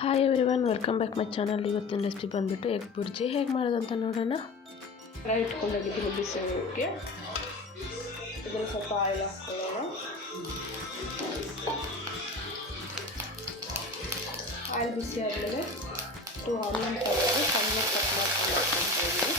Hi everyone, welcome back my channel. ಇವತ್ತಿನ recipe ಬಂದುಬಿಟ್ಟು egg bhurji ಹೇಗೆ ಮಾಡೋದಂತ ನೋಡೋಣ. ಫ್ರೈ ಇಟ್ಕೊಂಡೋಗಿದ್ದೀನಿ ಬಿಸಿ ಆಗೋಕ್ಕೆ. ಇದರಲ್ಲಿ ಸ್ವಲ್ಪ ಆಯಿಲ್ ಹಾಕ್ಕೊಳ್ಳೋಣ. ಆಯಿಲ್ ಬಿಸಿ ಆದಮೇಲೆ 2 ಆನಿಯನ್ ತಗೊಂಡು ಸಣ್ಣ ಕಟ್ ಮಾಡ್ಕೊಂಡು ಹಾಕ್ಕೊಂಡಿದ್ದೀನಿ.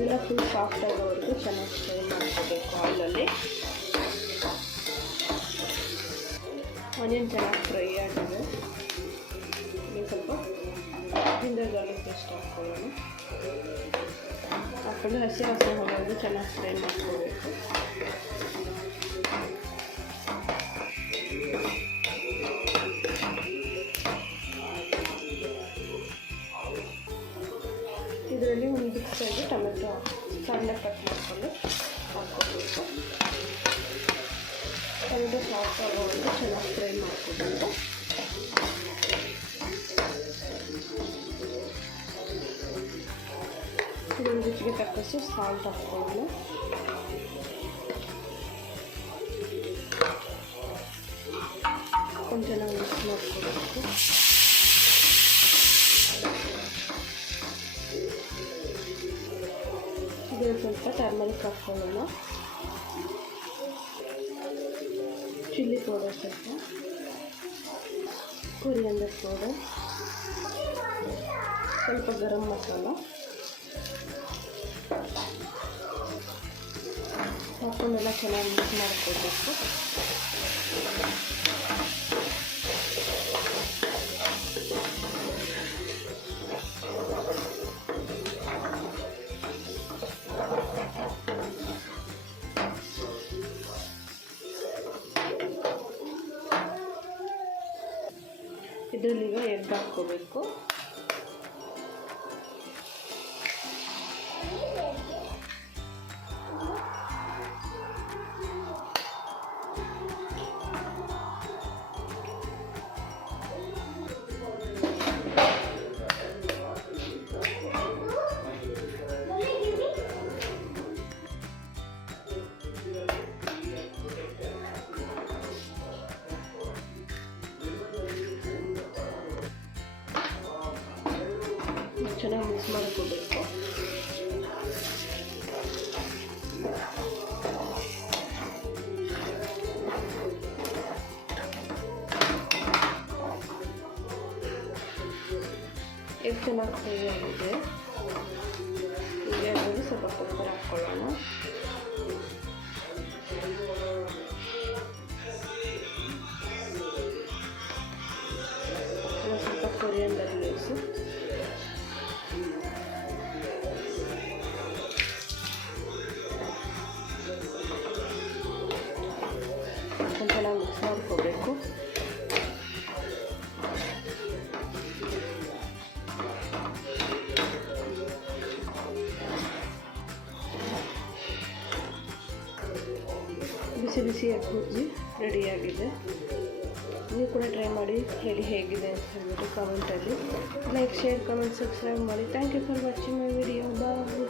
ಎಲ್ಲ ಫುಲ್ ಸಾಫ್ಟ್ ಆಗೋವರೆಗೂ ಚೆನ್ನಾಗಿ ಫ್ರೈ ಮಾಡ್ಕೋಬೇಕು ಆಯಿಲಲ್ಲಿ. ಆನಿಯನ್ ಚೆನ್ನಾಗಿ ಫ್ರೈ ಆಗಿದೆ. ಸ್ವಲ್ಪ ಜಿಂಜರ್ ಗಾರ್ಲಿಕ್ ಪೇಸ್ಟ್ ಹಾಕ್ಕೊಳ್ಳೋಣ. ಹಾಕ್ಕೊಂಡು ಹಸಿ ಹೋಗೋದು ಚೆನ್ನಾಗಿ ಫ್ರೈ ಮಾಡ್ಕೋಬೇಕು. ಇದರಲ್ಲಿ ಒಂದು ಬಿಕ್ಸಾಗಿ ಟೊಮೆಟೊ ಸಣ್ಣ ಕಟ್ ಮಾಡಿಕೊಂಡು ಹಾಕ್ಕೋಬೇಕು. ಟೊಮೆಟೊ ಸಾಫ್ಟ್ ಆಗೋವರೆಗೂ ಚೆನ್ನಾಗಿ ಫ್ರೈ ಮಾಡ್ಕೋಬೇಕು. ಇದೊಂದು ರುಚಿಗೆ ತಕ್ಕಷ್ಟು ಸಾಲ್ಟ್ ಹಾಕ್ಕೊಳ್ಳೋಣ. ಕೊಂಚ ಚೆನ್ನಾಗಿ ಮಿಕ್ಸ್ ಮಾಡ್ಕೋಬೇಕು. ಇದನ್ನು ಸ್ವಲ್ಪ ಟರ್ಮರಿಕ್ ಹಾಕ್ಕೊಳ್ಳೋಣ. ಚಿಲ್ಲಿ ಪೌಡರ್ ಸ್ವಲ್ಪ, ಕೊರಿಯಂಡರ್ ಪೌಡರ್, ಸ್ವಲ್ಪ ಗರಂ ಮಸಾಲ ಹಾಕ್ಕೊಂಡೆಲ್ಲ ಚೆನ್ನಾಗಿ ಮಿಕ್ಸ್ ಮಾಡ್ಕೋಬೇಕು. ಇದರಲ್ಲಿ ಈಗ ಎಗ್ ಹಾಕ್ಕೋಬೇಕು. ಚೆನ್ನಾಗಿ ಮಿಕ್ಸ್ ಮಾಡ್ಕೋಬೇಕು. ಎಗ್ ಚೆನ್ನಾಗಿ ಫ್ರೈ ಆಗಿದೆ. ಈಗ ಅದರಲ್ಲಿ ಸ್ವಲ್ಪ ಪೆಪ್ಪರ್ ಹಾಕ್ಕೊಳ್ಳೋಣ. ಸ್ವಲ್ಪ ಕೊರಿಯಂಡರ್ ಲೀವ್ಸು, ಚೆನ್ನಾಗಿ ಮಿಕ್ಸ್ ಮಾಡ್ಕೋಬೇಕು. ಬಿಸಿ ಬಿಸಿ ಎಗ್ ಬುರ್ಜಿ ರೆಡಿಯಾಗಿದೆ. ನೀವು ಕೂಡ ಟ್ರೈ ಮಾಡಿ, ಹೇಳಿ ಹೇಗಿದೆ ಅಂತ ಹೇಳ್ಬಿಟ್ಟು ಕಾಮೆಂಟಲ್ಲಿ. ಲೈಕ್, ಶೇರ್, ಕಮೆಂಟ್, ಸಬ್ಸ್ಕ್ರೈಬ್ ಮಾಡಿ. Thank you for watching my video. Bye.